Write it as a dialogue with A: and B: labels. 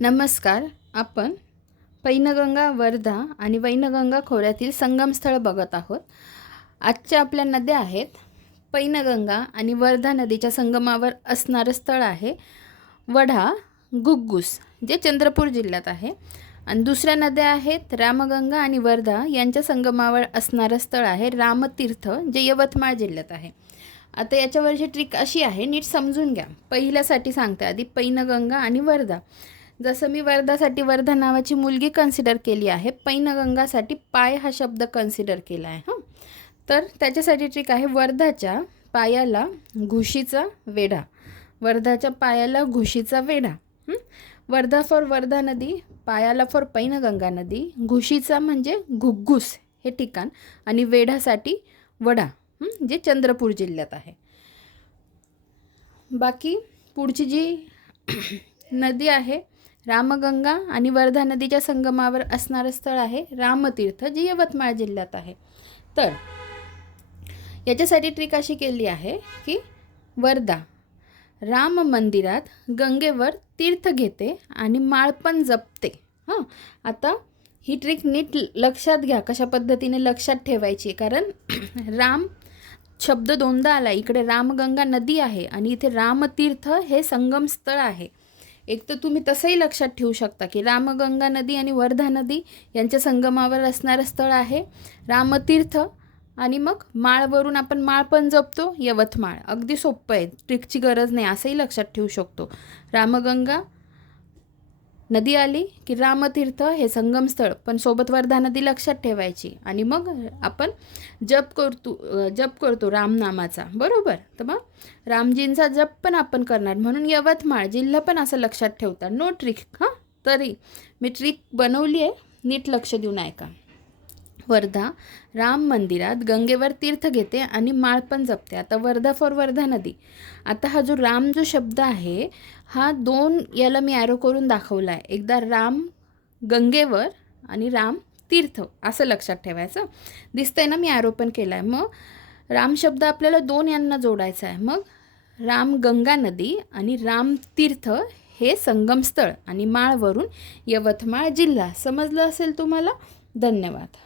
A: नमस्कार आपण पैनगंगा वर्धा आणि वैनगंगा खोऱ्यातील संगमस्थळ बघत आहोत. आजच्या आपल्या नद्या आहेत पैनगंगा आणि वर्धा नदीच्या संगमावर असणारं स्थळ आहे वढा गुग्गूस जे चंद्रपूर जिल्ह्यात आहे. आणि दुसऱ्या नद्या आहेत रामगंगा आणि वर्धा यांच्या संगमावर असणारं स्थळ आहे रामतीर्थ जे यवतमाळ जिल्ह्यात आहे. आता याच्यावरची ट्रिक अशी आहे नीट समजून घ्या. पहिल्यासाठी सांगते आधी पैनगंगा आणि वर्धा. जसं मी वर्धासाठी वर्धा नावाची मुलगी कन्सिडर केली आहे पैनगंगासाठी पाय हा शब्द कन्सिडर केला आहे हां. तर त्याच्यासाठी ट्रिक आहे वर्धाच्या पायाला घुशीचा वेढा. वर्धाच्या पायाला घुशीचा वेढा वर्धा फॉर वर्धा नदी पायाला फॉर पैनगंगा नदी घुशीचा म्हणजे घुग्गुस हे ठिकाण आणि वेढासाठी वडा जे चंद्रपूर जिल्ह्यात आहे. बाकी पुढची जी नदी आहे रामगंगा आणि वर्धा नदीच्या संगमावर असणारं स्थळ आहे रामतीर्थ जे यवतमाळ जिल्ह्यात आहे. तर याच्यासाठी ट्रिक अशी केली आहे की वर्धा राम मंदिरात गंगेवर तीर्थ घेते आणि माळपण जपते. हां आता ही ट्रिक नीट लक्षात घ्या कशा पद्धतीने लक्षात ठेवायची. कारण राम शब्द दोनदा आला. इकडे रामगंगा नदी आहे आणि इथे रामतीर्थ हे संगमस्थळ आहे. एक तर तुम्ही तसंही लक्षात ठेवू शकता की रामगंगा नदी आणि वर्धा नदी यांच्या संगमावर असणारं स्थळ आहे. रामतीर्थ आणि मग माळवरून आपण माळ पण जपतो यवतमाळ. अगदी सोपं आहे ट्रिकची गरज नाही असंही लक्षात ठेवू शकतो. रामगंगा नदी आली की रामतीर्थ हे संगमस्थळ पण सोबत वर्धा नदी लक्षात ठेवायची. आणि मग आपण जप करतो जप करतो रामनामाचा. बरोबर? तर मग रामजींचा जप पण आपण करणार. म्हणून यवतमाळ जिल्हा पण असं लक्षात ठेवतात. नो ट्रिक हां? तरी मी ट्रिक बनवली आहे. नीट लक्ष देऊन ऐका. वर्धा राम मंदिरात गंगेवर तीर्थ घेते आणि माळ पण जपते. आता वर्धा फॉर वर्धा नदी. आता हा जो राम जो शब्द आहे हा दोन याला मी ॲरो करून दाखवला आहे एकदा राम गंगेवर आणि राम तीर्थ असं लक्षात ठेवायचं. दिसतंय ना मी ॲरो पण केला आहे मग राम शब्द आपल्याला दोन यांना जोडायचा आहे मग राम गंगा नदी आणि राम तीर्थ हे संगमस्थळ आणि माळवरून यवतमाळ जिल्हा. समजलं असेल तुम्हाला? धन्यवाद.